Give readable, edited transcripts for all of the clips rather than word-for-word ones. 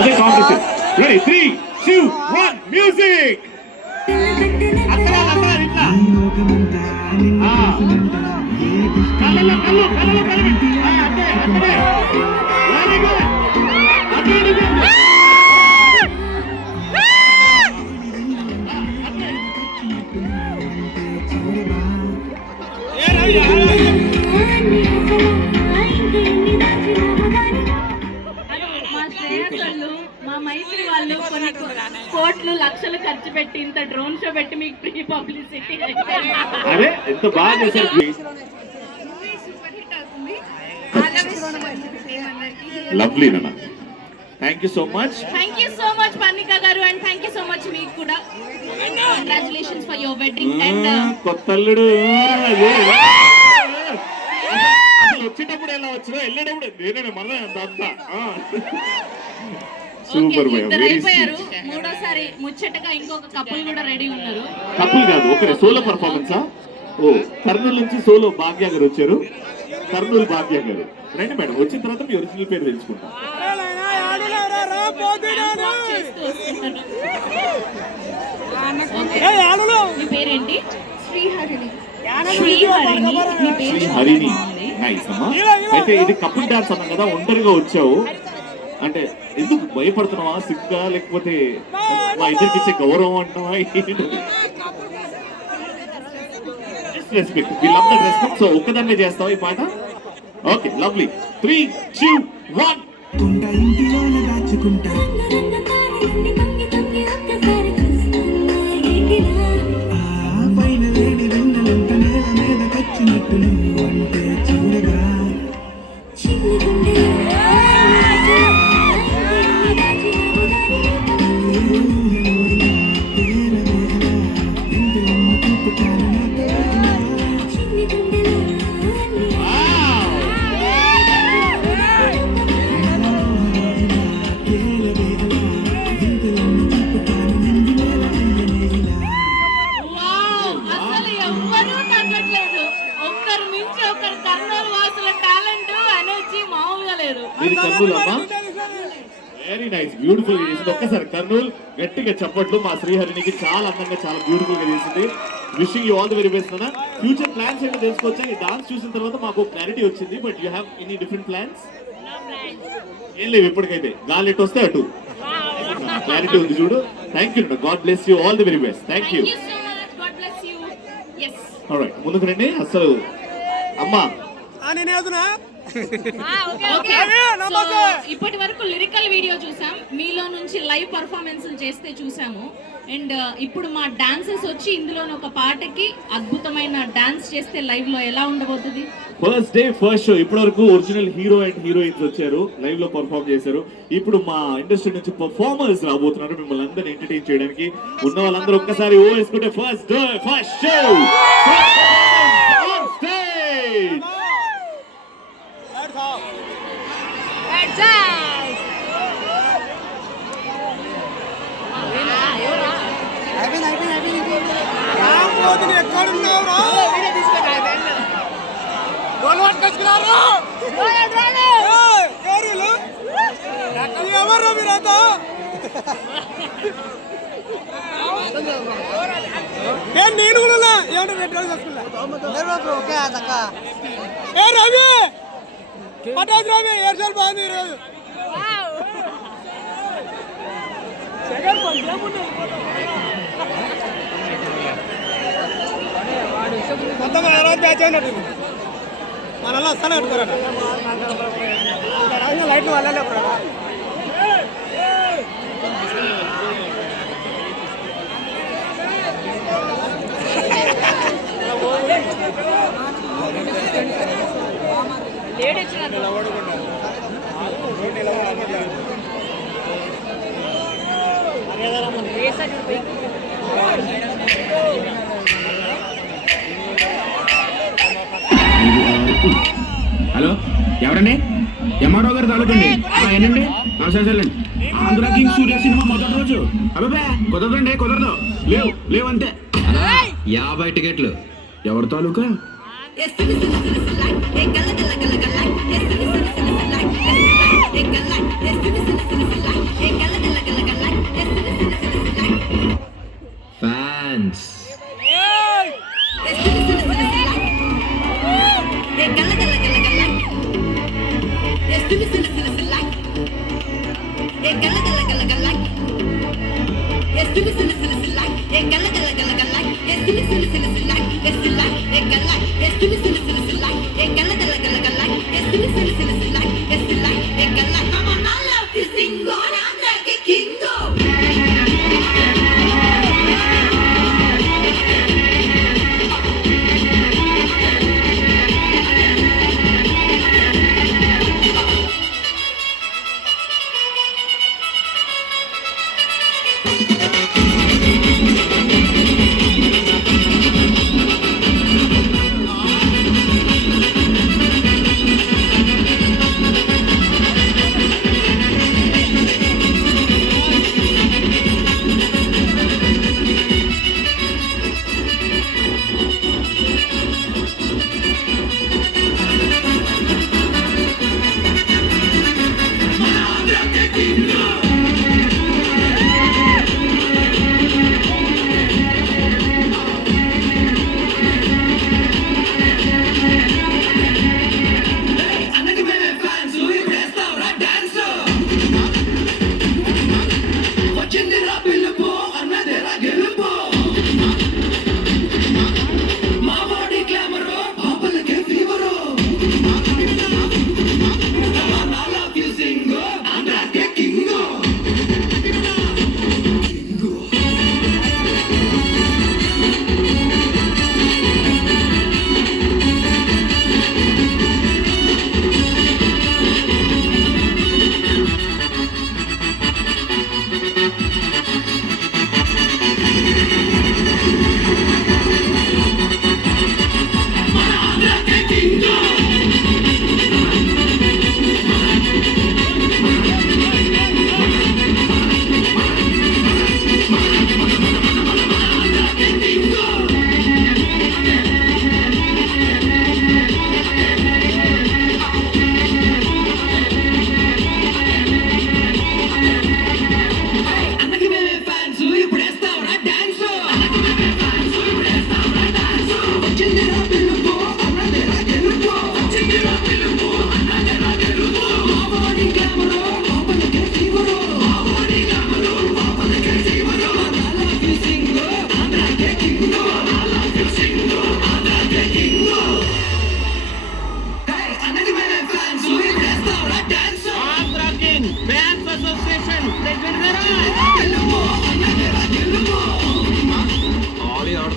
అదే competition. Ready 3 2 1 music. కళ్ళలో కళ్ళు అంతే వెరీ గుడ్. మా మైత్రి వాళ్ళు కొన్ని కోట్లు లక్షలు ఖర్చు పెట్టి ఇంత డ్రోన్ షో పెట్టి మీకు ఫ్రీ పబ్లిసిటీ. అరే ఎంత బాగా చేశారు. లవ్లీ నాన్న. Thank you so much. Thank you so much Parnika garu and thank you so much మీకు కూడా. Congratulations for your wedding. And కొత్తల్లుడు అసలు వచ్చేటప్పుడు ఎలా వచ్చినా వెళ్ళేటప్పుడు నేనే మన అంతా సూపర్. అయిపోయారు. మూడోసారి ముచ్చటగా ఇంకొక కపుల్ కూడా రెడీ ఉన్నారు. కపుల్ కాదు, ఒకరే సోలో పర్ఫార్మెన్సా. ఓ కర్నూలు నుంచి సోలో భాగ్య గారు వచ్చారు. కర్నూలు భాగ్య గారు రండి మేడం. వచ్చిన తర్వాత మీ ఒరిజినల్ పేరు తెలుసుకుంటాం. మీ పేరేంటి? శ్రీహరిణి. శ్రీహరిణి. నైస్ అమ్మా. అయితే ఇది కపుల్ డాన్స్ అన్నాం కదా, ఒంటరిగా వచ్చావు అంటే ఎందుకు భయపడుతున్నావా? సిగ్గా లేకపోతే మా ఇద్దరికి ఇచ్చే గౌరవం అంటున్నావా? Respect, we love that respect. So ఒక్కదాన్నే చేస్తావా ఈ పాట? Okay lovely. 3 2 1. Very nice, beautiful గా చేసింది. ఒక్కసారి కర్నూలు గట్టిగా చెప్పట్లు. మా శ్రీహరినికి చాలా అందంగా చాలా బ్యూటిఫుల్ గా చేసింది. Wishing you all the very best అన్న. ఫ్యూచర్ ప్లాన్స్ ఏంటో తెలుసుకోవచ్చా? ఈ డాన్స్ చూసిన తర్వాత మాకు క్లారిటీ వచ్చింది. But you have any different plans? ఏం లేవు ఇప్పటికైతే. గాలి ఎటు వస్తే అటు క్లారిటీ ఉంది చూడు. Thank you. God bless you. All the very best. Thank you. Alright, ముందుకు రండి. అసలు అమ్మా ఇప్పటి వరకు లిరికల్ వీడియో చూసాం, మీలో నుంచి లైవ్ పర్ఫార్మెన్స్ చేస్తే చూసాము. అండ్ ఇప్పుడు మా డాన్సర్స్ వచ్చి ఇందులో ఒక పాటకి అద్భుతమైన డాన్స్ చేస్తే లైవ్ లో ఎలా ఉండబోతుంది? First day first show. ఇప్పటి వరకు ఒరిజినల్ హీరో అండ్ హీరోయిన్స్ వచ్చారు, లైవ్ లో పర్ఫార్మ్ చేశారు. ఇప్పుడు మా ఇండస్ట్రీ నుంచి పర్ఫార్మర్స్ రాబోతున్నారు మిమ్మల్ని అందరినీ ఎంటర్టైన్ చేయడానికి. ఉన్న వాళ్ళందరూ ఒక్కసారి ఓ వేసుకుంటే ఫస్ట్ షో ఆన్ స్టేజ్. నేను కూడా రవి పటాస్ రవి ఏర్సాలు బాగుంది ఈరోజు. మొత్తం బ్యాచ్ అయినట్టు మన వస్తానే పెట్టుకోరట. లైట్లు వాళ్ళే హలో, ఎవరండి? ఎంఆర్ఓ గారు తాలూకండి. ఏనండి? సరేండి. ఆంధ్ర కింగ్ సూర్య సినిమా మొదటి రోజు. అబ్బాబే కుదరదండి, కుదరదు. లేవంతే. 50 టికెట్లు. ఎవరి తాలూకా?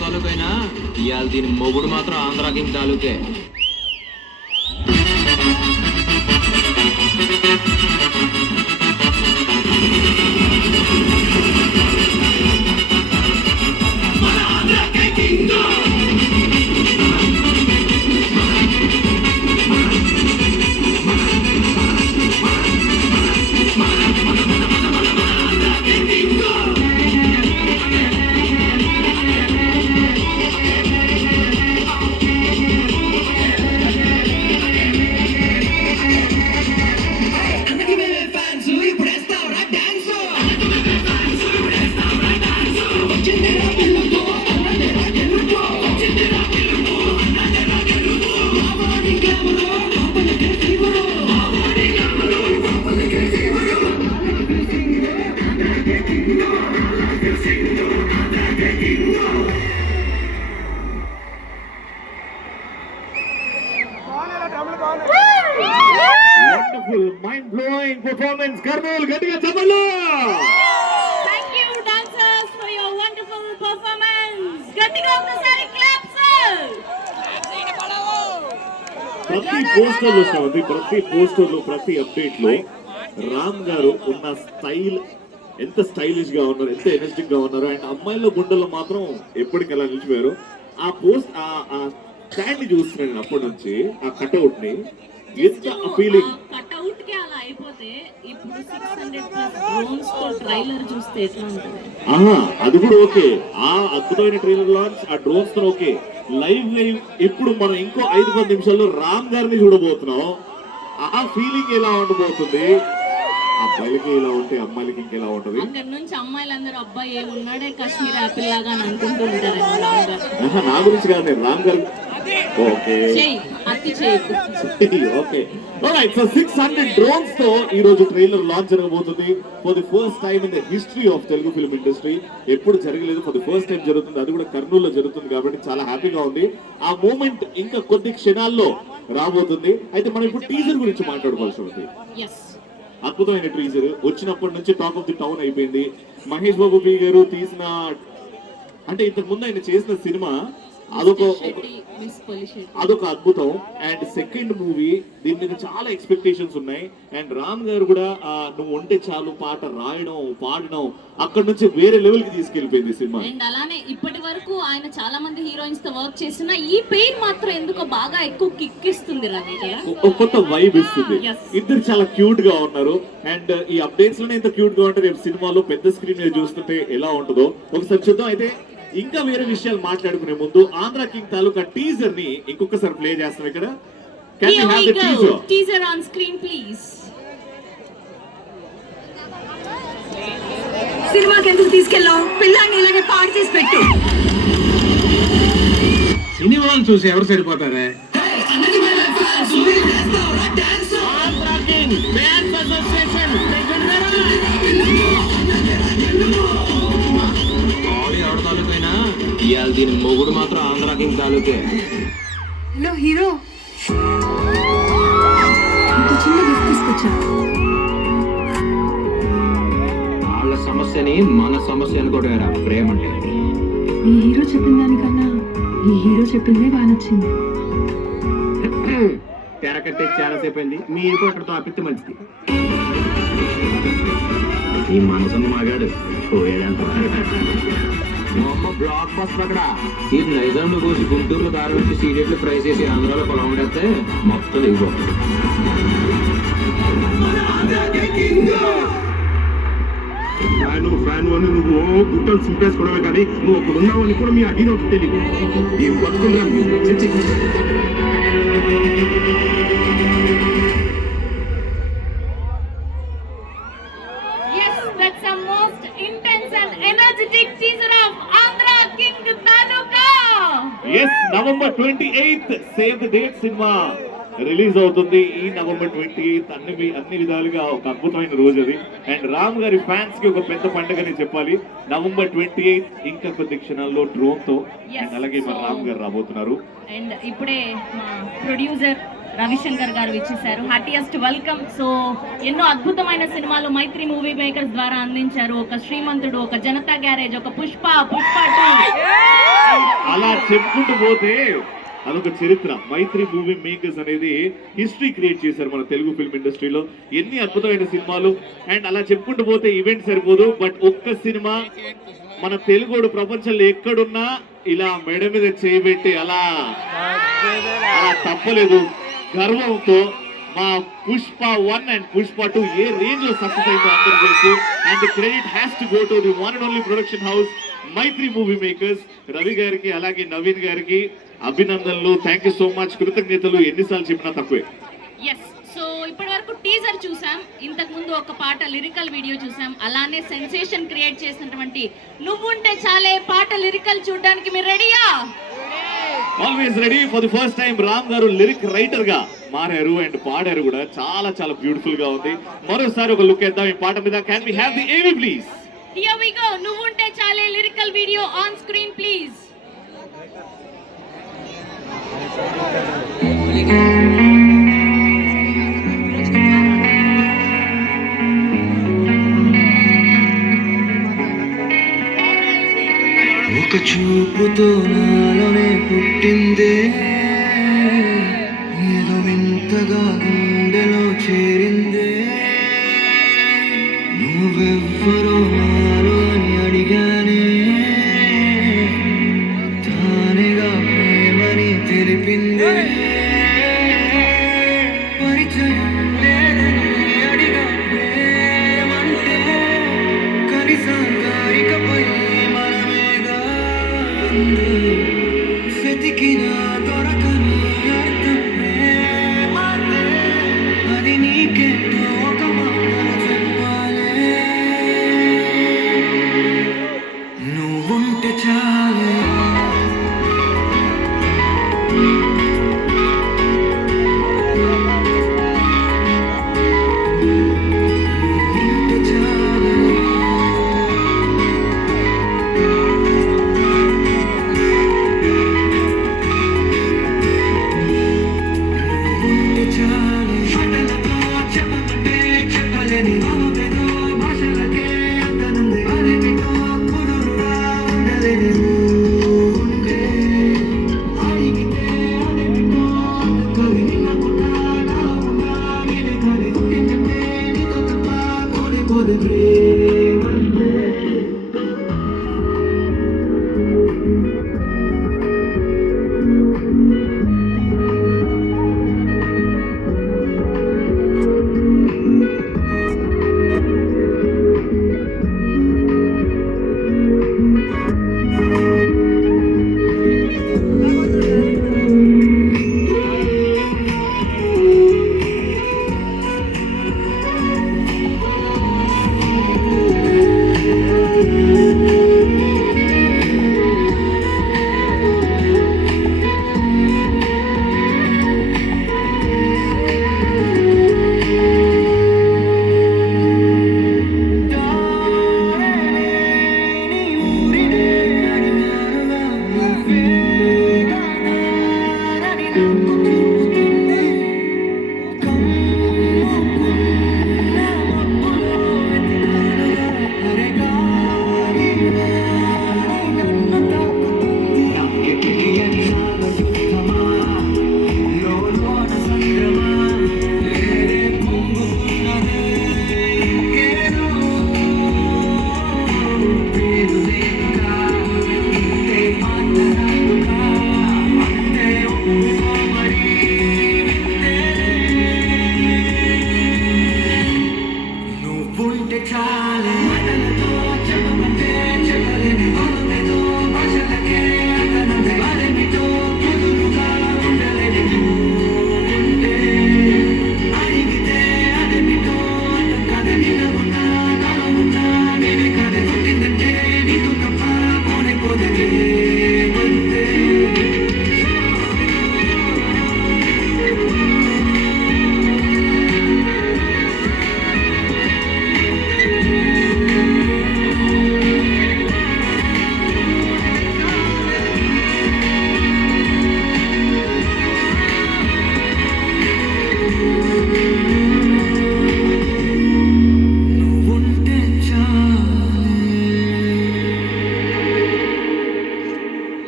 తాలూకైనా ఇవాళ దీని మొగుడు మాత్రం ఆంధ్ర కింగ్ తాలూకే. Wonderful mind blowing performance Kurnool గట్టిగా చెప్పండి. Thank you dancers for your wonderful performance. గట్టిగా ఒకసారి క్లాప్స్. ప్రతి పోస్టర్లు వస్తుంది, ప్రతి పోస్టర్లు, ప్రతి అప్డేట్ లో రామ్ గారు ఉన్న స్టైల్, ఎంత స్టైలిష్ గా ఉన్నారు, ఎంత ఎనర్జిటిక్ గా ఉన్నారు. అండ్ అమ్మాయిల గుండెల్లో మాత్రం ఎప్పటికలా నిలిచిపోయారు. ఆ పోస్ట్ ఆ స్టాండ్ ని చూస్తున్నాను నేను అప్పటి నుంచి, ఆ కట్అవుట్ ని, ఎంత ఫీలింగ్. కట్అవుట్ కి అలా అయిపోతే ఇప్పుడు 600+ డ్రోన్స్ తో ట్రైలర్ చూస్తే ఎట్లా ఉంటుంది? అది కూడా ఓకే. ఆ అద్భుతమైన ట్రైలర్ లాంచ్, ఆ డ్రోన్స్ తో ఓకే. లైవ్ ఇప్పుడు మనం ఇంకో 5-10 నిమిషాల్లో రామ్ గారిని చూడబోతున్నాం. ఆ ఫీలింగ్ ఎలా ఉండబోతుంది, అబ్బాయిలకి ఎలా ఉంటే అమ్మాయిలకి ఇంకెలా ఉంటది. అక్కడ నుంచి అమ్మాయిలందరూ అబ్బాయి ఉన్నాడే కాశ్మీర్ యాపిల్ లాగా అని అనుకుంటూ ఉంటారు. నా గురించి కాదు, నేను రామ్ గారు ఓకే చేయి అతి చేయకు. ఓకే సో 600 డ్రోన్స్ తో ఈ రోజు ట్రైలర్ లాంచ్ జరగబోతుంది for the first time in the history of Telugu film industry. ఎప్పుడు జరగలేదు, ఫర్ ది ఫస్ట్ టైం జరుగుతుంది, అది కూడా కర్నూలులో జరుగుతుంది కాబట్టి చాలా హ్యాపీగా ఉంది. ఆ మూమెంట్ ఇంకా కొద్ది క్షణాల్లో రాబోతుంది. అయితే మనం ఇప్పుడు టీజర్ గురించి మాట్లాడుకోవాల్సి ఉంది. ఎస్ అద్భుతమైన టీజర్ వచ్చినప్పటి నుంచి టాక్ ఆఫ్ ది టౌన్ అయిపోయింది. మహేష్ బాబు పి గారు తీసిన, అంటే ఇంతకు ముందు ఆయన చేసిన సినిమా అదొక అద్భుతం. అండ్ సెకండ్ మూవీ దీని మీద చాలా ఎక్స్పెక్టేషన్స్ ఉన్నాయి. అండ్ రామ్ గారు కూడా నువ్వు ఉంటే చాలు పాట రాయడం పాడడం అక్కడ నుంచి వేరే లెవెల్ కి తీసుకెళ్లిపోయింది సినిమా. అండ్ అలానే ఇప్పటి వరకు ఆయన చాలా మంది హీరోయిన్స్ తో వర్క్ చేసిన ఈ పేరు మాత్రం ఎందుకో బాగా ఎక్కువ కిక్ ఇస్తుంది రవి కదా, కొత్త వైబ్ ఇస్తుంది. ఇద్దరు చాలా క్యూట్ గా ఉన్నారు. అండ్ ఈ అప్డేట్స్ లోనే ఎంత క్యూట్ గా ఉంటారు, రేపు సినిమాలో పెద్ద స్క్రీన్ మీద చూస్తుంటే ఎలా ఉంటుందో ఒకసారి చూద్దాం. అయితే ఇంకా వేరే విషయాలు మాట్లాడుకునే ముందు ఆంధ్ర కింగ్ తాలూకా టీజర్ ని ఇంకొకసారి ప్లే చేస్తాం ఇక్కడ. Can we have the teaser? Teaser on screen please. సినిమాకి ఎందుకు తీసుకెళ్ళావు? పిల్లాన్ని ఇలాగే పాడు చేసి పెట్టు. సినిమాలు చూసి ఎవరు సరిపోతారే? ఆడి ఎవరి తాలూకైనా ఇవాళ దీని మొగుడు మాత్రం ఆంధ్ర కింగ్ తాలూకే. హలో హీరో, ఇంకో చిన్న గిఫ్ట్ తీసుకొచ్చా. వాళ్ళ సమస్యని మన సమస్య అనుకోవడమేరా ప్రేమ అంటే. ఈ హీరో చెప్పిన దానికన్నా ఈ హీరో చెప్పిందే బాగా నచ్చింది. తెర కట్టే చాలా సేపు అయింది, మీరు ఇక్కడతో ఆపిస్తే మంచిది. ఈ మనసున్న మగాడు పోయేదంత మా అమ్మ బ్లాక్ బస్టర్ అక్కడ ఈ నైజాంలో కోసి గుంటూరులో దారి వచ్చి సీరియట్లు ఫ్రై చేసి ఆంధ్రాలో పొలం ఉండేస్తే మొత్తం దిగిపోతుంది. ఫ్యాన్ అని నువ్వు గుట్టలు చింపేసుకోవడమే కానీ నువ్వు ఒకడు ఉన్నావని కూడా మీ ఆ హీరోకి తెలియదు. ఈ బతుకుందా Yes, that's the most intense and energetic teaser of Andhra King Taluka. Yes, November 28th save the date cinema release అవుతుంది. ఈ November 28th అన్ని విధాలుగా ఒక అద్భుతమైన రోజు అది. అండ్ రామ్ గారి ఫ్యాన్స్ కి ఒక పెద్ద పండుగని చెప్పాలి. November 28th ఇంకా కొద్ది క్షణాల్లో డ్రోన్ తో. అండ్ అలాగే మన రామ్ గారు రాబోతున్నారు. అండ్ ఇప్పుడే మా ప్రొడ్యూసర్ రవిశంకర్ గారు ఇచ్చేసారు. Heartiest welcome. సో ఎన్నో అద్భుతమైన సినిమాలు మైత్రి మూవీ మేకర్స్ ద్వారా అందించారు. ఒక శ్రీమంతుడు, ఒక జనతా గ్యారేజ్, ఒక పుష్ప 2. అలా చెప్పుకుంటూ పోతే అదొక చరిత్ర. మైత్రి మూవీ మేకర్స్ అనేది హిస్టరీ క్రియేట్ చేశారు మన తెలుగు ఫిల్మ్ ఇండస్ట్రీలో. ఎన్ని అద్భుతమైన సినిమాలు. అండ్ అలా చెప్పుకుంటూ పోతే ఈవెంట్ సరిపోదు. బట్ ఒక్క సినిమా మన తెలుగుడు ప్రపంచంలో ఎక్కడున్నా ఇలా మెడ మీద చేయబెట్టి అలా తప్పలేదు. గర్వంతో మా పుష్ప 1 అండ్ పుష్ప 2 ఏ రేంజ్ లో సక్సెస్ అయిందో అందరూ తెలుసు. And the credit has to go to the one and only production house Mythri Movie Makers. Ravi గారికి అలాగే నవీన్ గారికి అభినందనలు. Thank you so much. కృతజ్ఞతలు ఎన్నిసార్లు చెప్పినా తక్కువే. ఎస్, సో ఇప్పటి వరకు టీజర్ చూసాం, ఇంతకు ముందు ఒక పాట లిరికల్ వీడియో చూసాం, అలానే సెన్సేషన్ క్రియేట్ చేసినటువంటి నువ్వుంటే చాలే పాట లిరికల్ చూడడానికి మీరు రెడీయా? Always ready. For the first time Ram గారు లిరిక్ రైటర్ గా మారారు అండ్ పాడారు కూడా. చాలా చాలా బ్యూటిఫుల్ గా ఉంది. మరోసారి ఒక లుక్ వేద్దాం ఈ పాట మీద. Can we have the AV please? Here we go. నువ్వుంటే చాలే lyrical video on screen please. ఒక చూపుతో నాలోనే పుట్టిందే ఏదో వింతగా గుండెలో చేరిందే. నువ్వెవ్వరో నాలో అని అడిగానే, తానేగా ప్రేమని తెలిపిందే. పరిచయం లేదని అడిగా ప్రేమంటే కలిసాగా ఇకపై మనమేగా అందు. వెతికినా దొరకని అర్థం ప్రేమంటే అది నీకేంటో ఒక మాటలో చెప్పాలే.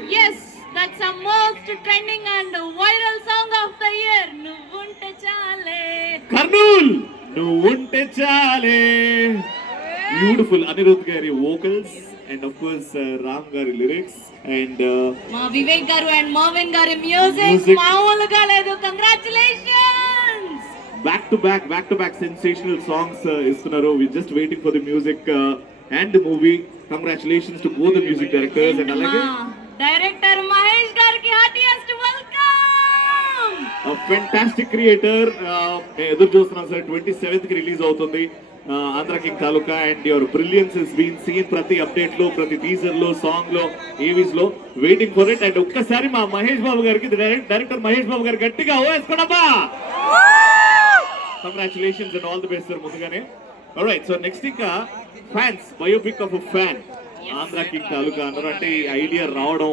Yes, that's a most trending and viral song of the year. నువ్వుంటే చాలే. కర్నూల్ నువ్వుంటే చాలే. బ్యూటిఫుల్ అనిరుద్ గారి vocals and of course Ram గారి లిరిక్స్ అండ్ మా వివేక్ గారు అండ్ మోవిన్ గారి మ్యూజిక్ Music. మామూలుగా లేదు. Congratulations. Back to back sensational songs ఇస్తున్నారు. We just waiting for the music and movie. Congratulations to both the music directors and అలాగే director Mahesh గారికి heartiest welcome. Fantastic creator. ఎదురు చూస్తున్నాం sir. 27th కి release అవుతుంది Andhra king Taluka and your brilliance is been seen ప్రతి update లో, ప్రతి teaser లో, సాంగ్ లో, ఏవీస్ లో. Waiting for it. అండ్ ఒక్కసారి మా మహేష్ బాబు గారికి డైరెక్టర్ మహేష్ బాబు గారు గట్టిగా ఓవేసుకోనమ్మా. Congratulations and all the best sir ముందుగానే. ఆల్రైట్, సో నెక్స్ట్ ఇంకా fans biopic of fan Andhra king Taluka అన్నారు. అంటే ఈ ఐడియా రావడం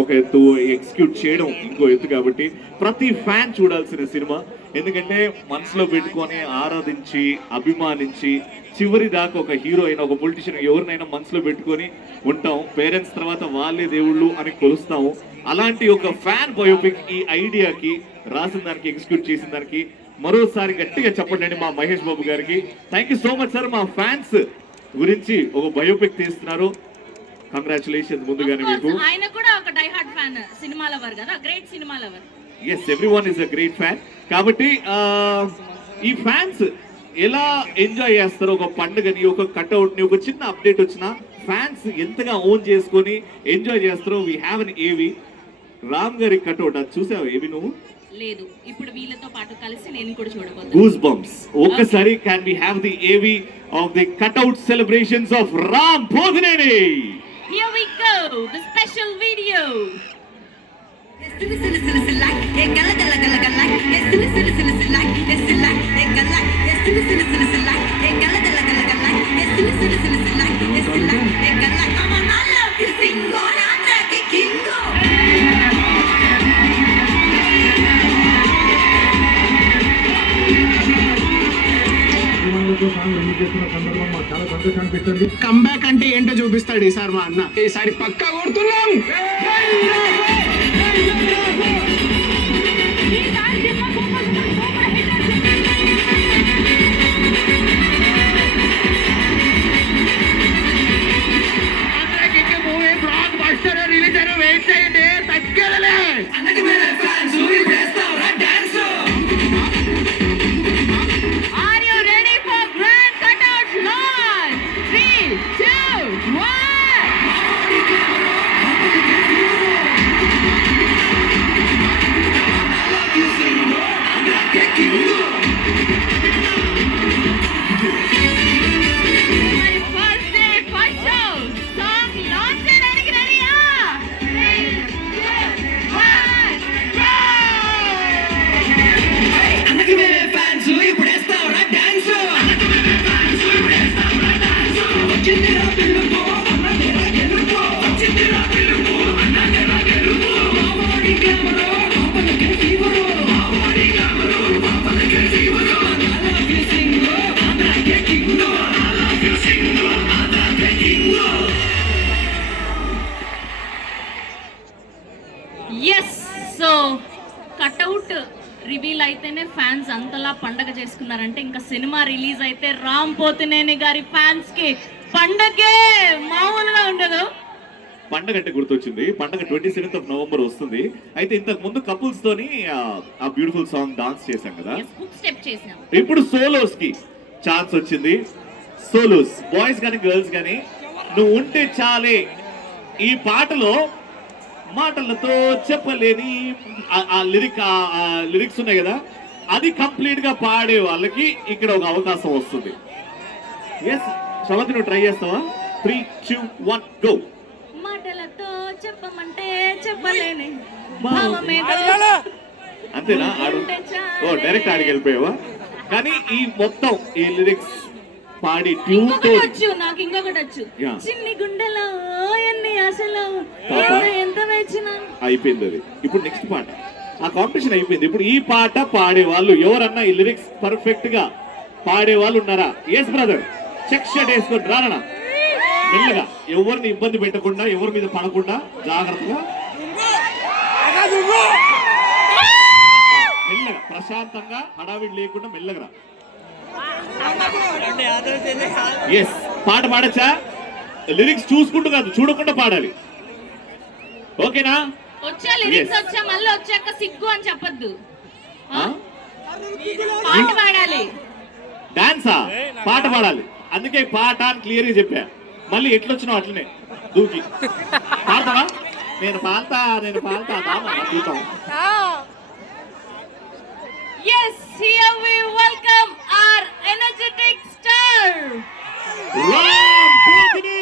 ఒక ఎత్తు, ఎగ్జిక్యూట్ చేయడం ఇంకో ఎత్తు. కాబట్టి ప్రతి ఫ్యాన్ చూడాల్సిన సినిమా. ఎందుకంటే మనసులో పెట్టుకొని ఆరాధించి అభిమానించి చివరి దాకా ఒక హీరో అయినా ఒక పొలిటీషియన్ ఎవరినైనా మనసులో పెట్టుకొని ఉంటాం. పేరెంట్స్ తర్వాత వాళ్ళే దేవుళ్ళు అని కొలుస్తాము. అలాంటి ఒక ఫ్యాన్ బయోపిక్ ఈ ఐడియాకి రాసిన దానికి, ఎగ్జిక్యూట్ చేసిన దానికి మరోసారి గట్టిగా చెప్పండి మా మహేష్ బాబు గారికి. Thank you so much sir. మా ఫ్యాన్స్ గురించి ఒక బయోపిక్ తీస్తున్నారు. కంగ్రాచులేషన్స్ ముందుగానే మీకు. ఆయన కూడా ఒక die hard fan, cinema lover కదా, great cinema lover. Yes, everyone is a great fan. కాబట్టి ఈ ఫ్యాన్స్ ఎలా ఎంజాయ్ చేస్తారో ఒక పండుగని, ఒక కట్అవుట్ ని, ఒక చిన్న అప్డేట్ వచ్చినా ఫ్యాన్స్ ఎంతగా ఓన్ చేసుకొని ఎంజాయ్ చేస్తారో. వీ హ్యావ్ అన్ ఏవి రామ్ గారి కట్అవుట్. అది చూసావు ఏవి నువ్వు? లేదు, ఇప్పుడు వీళ్ళతో పాటు కలిసి నేను కూడా చూడబోతున్నాను. Goose bumps. ఒక్కసారి can we have the AV of the cutout celebrations of Ram Pothineni. Here we go, the special video. Comeback అంటే ఏంటో చూపిస్తాడు ఈసారి మా అన్న. ఈసారి పక్కా కొడుతున్నాం. రిలీజ్ అయిన వెయిట్ చేయండి, తగ్గలే. Are you ready for grand cutout launch? 3, 2, 1. మరి first day, first show, song launch చేయడానికి రెడీయా? 3, 2, 1, go! Yes, so cutout reveal అయితేనే ఫ్యాన్స్ అంతలా పండగ చేసుకున్నారంటే ఇంకా సినిమా రిలీజ్ అయితే రామ్ పోతినేని గారి ఫ్యాన్స్ కి పండగే మామూలుగా ఉండదు. పండగ అంటే గుర్తొచ్చింది. పండగ 27th of November వస్తుంది. అయితే ఇంతకు ముందు కపుల్స్ తోని ఆ బ్యూటిఫుల్ సాంగ్ డాన్స్ చేశాం కదా. హుక్ స్టెప్ చేసినాం. ఇప్పుడు సోలోస్ కి ఛాన్స్ వచ్చింది. సోలోస్ బాయ్స్ కానీ గర్ల్స్ కానీ నువ్వు ఉంటే చాలే ఈ పాటలో మాటలతో చెప్పలేని ఆ లిరిక్స్ ఉన్నాయి కదా, అది కంప్లీట్ గా పాడే వాళ్ళకి ఇక్కడ ఒక అవకాశం వస్తుంది. ఎస్ శ్రవంతి, నువ్వు ట్రై చేస్తావా? 3, 2, 1 గో. మాటలతో చెప్పమంటే చెప్పలేని అంతేనా? ఆడు డైరెక్ట్ ఆడికి వెళ్ళిపోయావా? కానీ ఈ మొత్తం ఈ లిరిక్స్ పాడి ట్యూన్ తో నాకు ఇంకొకటి వచ్చు. Yeah. చిన్ని గుండెలో ఎన్ని ఆశలు పాప. ఎంత వేచినా అయిపోయింది అది. ఇప్పుడు నెక్స్ట్ పాట, ఆ కాంపిటీషన్ అయిపోయింది. ఇప్పుడు ఈ పాట పాడే వాళ్ళు ఎవరన్నా ఈ లిరిక్స్ పర్ఫెక్ట్ గా పాడే వాళ్ళు ఉన్నారా? ఎస్ బ్రదర్, చెక్ షర్ట్ వేసుకొని రానా మెల్లగా, ఎవరిని ఇబ్బంది పెట్టకుండా, ఎవరి మీద పడకుండా జాగ్రత్తగా మెల్లగా ప్రశాంతంగా హడావిడి లేకుండా మెల్లగా రా. ఎస్, పాట పాడచ్చా? లిరిక్స్ చూసుకుంటూ కాదు, చూడకుండా పాడాలి. ఓకేనా? వచ్చా లిరిక్స్ Yes. వచ్చా, మళ్ళీ వచ్చాక సిగ్గు అని చెప్పొద్దు. ఆ? పాట పాడాలి. డాన్సా? పాట పాడాలి. అందుకే పాట అని క్లియర్ గా చెప్పా. మళ్ళీ ఎట్లొచ్చినావు అట్లనే దూకి పాడతావా? నేను పాడతా చూద్దాం. Yes, here we welcome our energetic star. Ram పోతిని!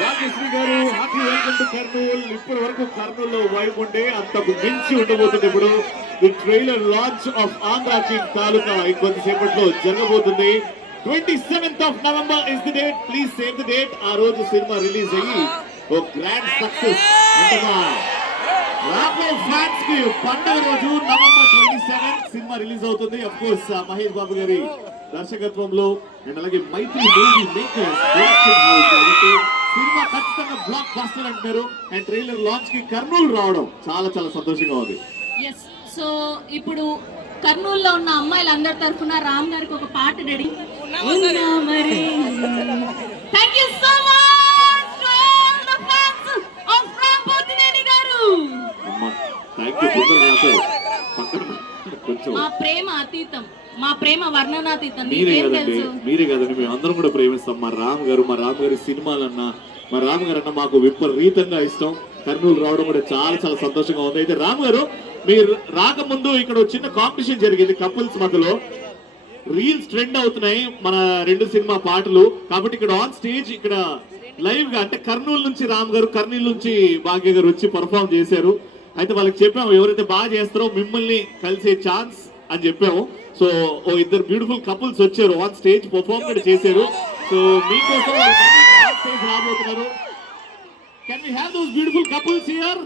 భాగ్యశ్రీ గారు, హ్యాపీ వెల్కమ్ టు కర్నూల్. ఇప్పటి వరకు కర్నూల్ లో వైబ్ ఉండే అంతకు మించి ఉండబోతుంది. ఇప్పుడు the trailer launch of Andhra king Taluka ఇంకొంతసేపట్లో జరగబోతుంది. 27th of November is the date. Please save the date. ఆ రోజు సినిమా రిలీజ్ అయ్యి ఓ గ్రాండ్ సక్సెస్ అంటగా రాబో ఫ్యాన్స్ కి పండుగ రోజు November 27 సినిమా రిలీజ్ అవుతుంది. అఫ్ కోర్స్ మహేష్ బాబు గారి దర్శకత్వంలో అండ్ అలాగే మైత్రి మూవీ మేకర్స్ ప్రొడక్షన్ హౌస్ కాబట్టి సినిమా ఖచ్చితంగా బ్లాక్ బస్టర్ అంటున్నారు. అండ్ ట్రైలర్ లాంచ్ కి కర్నూలు రావడం చాలా చాలా సంతోషంగా ఉంది. ఎస్, సో ఇప్పుడు కర్నూలులో ఉన్న అమ్మాయిలందరి తరఫున రామ్ గారికి ఒక పాట రెడీ. మరి thank you so much to all the fans of Ram Pothineni garu. అమ్మా థ్యాంక్ యూ. తొందరగా కొంచెం మా ప్రేమ అతీతం, మా ప్రేమ వర్ణనాతీతం. మీరే నీకేం కదండి, తెలుసు? మీరే కదండి, మేము అందరం కూడా ప్రేమిస్తాం. మా రామ్ గారి సినిమాలన్నా, మా రామ్ గారు అన్న మాకు విపరీతంగా ఇష్టం. కర్నూలు రావడం కూడా చాలా చాలా సంతోషంగా ఉంది. అయితే రామ్ గారు, మీరు రాకముందు ఇక్కడ ఒక చిన్న కాంపిటీషన్ జరిగింది కపుల్స్ మధ్యలో. రీల్స్ ట్రెండ్ అవుతున్నాయి మన రెండు సినిమా పాటలు. కాబట్టి ఇక్కడ ఆన్ స్టేజ్ ఇక్కడ లైవ్ గా, అంటే కర్నూలు నుంచి రామ్ గారు, కర్నూలు నుంచి భాగ్య గారు వచ్చి పర్ఫామ్ చేశారు. అయితే వాళ్ళకి చెప్పాము ఎవరైతే బాగా చేస్తారో మిమ్మల్ని కలిసే ఛాన్స్ అని చెప్పాము. సో ఓ ఇద్దరు బ్యూటిఫుల్ కపుల్స్ వచ్చారు, ఆన్ స్టేజ్ పర్ఫామ్ కూడా చేశారు. సో మీకోసం ఆన్ స్టేజ్ రాబోతున్నారు. Can we have those beautiful couples here?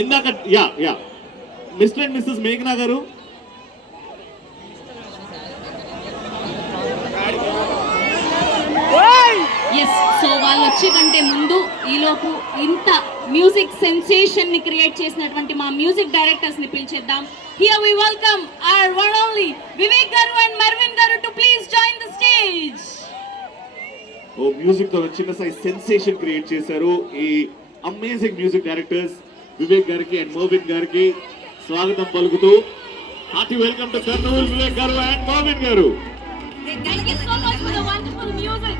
ఇందాక యా మిస్టర్ అండ్ మిస్సెస్ మేఘనా గారు. ఎస్, సో వాళ్ళు వచ్చే కంటే ముందు ఈలోపు ఇంత మ్యూజిక్ సెన్సేషన్ ని క్రియేట్ చేసినటువంటి మా మ్యూజిక్ డైరెక్టర్స్ ని పిలిచేద్దాం. Here we welcome our one only Vivek garu and Mervin garu to please join the stage. ఓ మ్యూజిక్ తో చిన్న సైజ్ సెన్సేషన్ క్రియేట్ చేశారు ఈ అమేజింగ్ మ్యూజిక్ డైరెక్టర్స్ వివేక్ గారికి అండ్ మర్విన్ గారికి స్వాగతం పలుకుతూ hearty welcome to Kurnool Vivek garu and మోవిన్ గారు. Thank you so much for the wonderful music.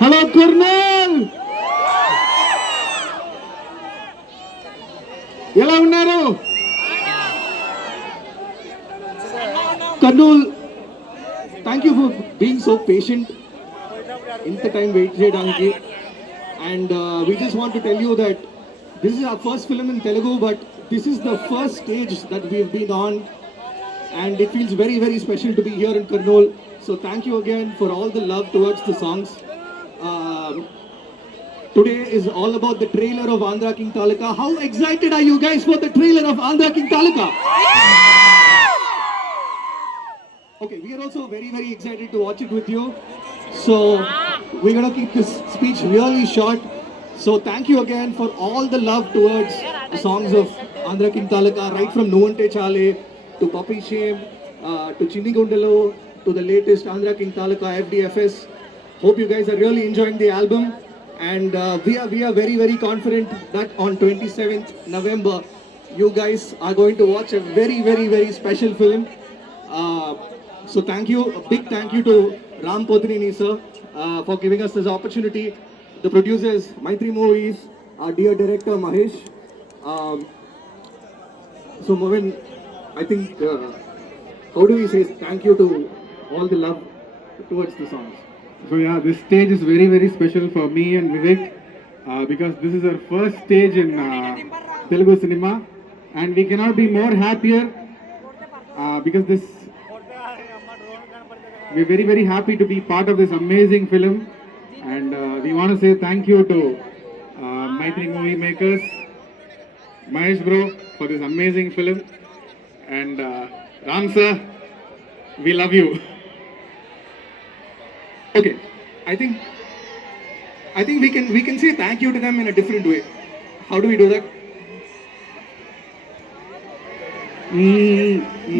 Hello Kurnool, ఎలా ఉన్నారు? Kurnool, thank you for being so patient, ఇంత టైం వెయిట్ చేయడానికి. And we just want to tell you that this is our first film in Telugu, but this is the first stage that we have been on, and it feels very, very special to be here in Kurnool. So thank you again for all the love towards the songs. Today is all about the trailer of Andhra King Talika. How excited are you guys for the trailer of Andhra King Talika? Okay, we are also very, very excited to watch it with you. So we're gonna keep this speech really short. So thank you again for all the love towards the songs of Andhra King Talika, right from Nuante Chale to Puppy Shame, to Chinni Gundalo, to the latest Andhra King Talika FDFS. Hope you guys are really enjoying the album, and we are very, very confident that on 27th November you guys are going to watch a very, very, very special film. So thank you, a big thank you to Ram Potrineni sir for giving us this opportunity. The producers, Maitri Movies, our dear director Mahesh. So Movin, I think, how do we say thank you to all the love towards the songs? So yeah, this stage is very, very special for me and Vivek because this is our first stage in Telugu cinema, and we cannot be more happier because we're very, very happy to be part of this amazing film, and we want to say thank you to Maitri Movie Makers, Mahesh bro, for this amazing film, and Ram sir, we love you. Okay, I think we can say thank you to them in a different way. How do we do that?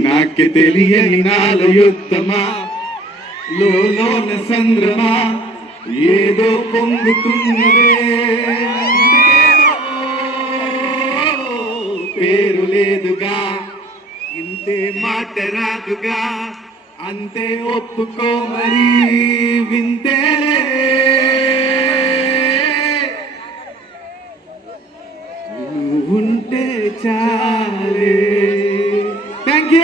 నాకు తెలియని నాలో యుద్ధమా లోన సంద్రమా ఏదో పొంగుతున్నదే పేరు లేదుగా ఇంతే మాట రాదుగా అంతే ఒప్పుకో మరి వింతేలే నువ్వుంటే చాలే థ్యాంక్ యూ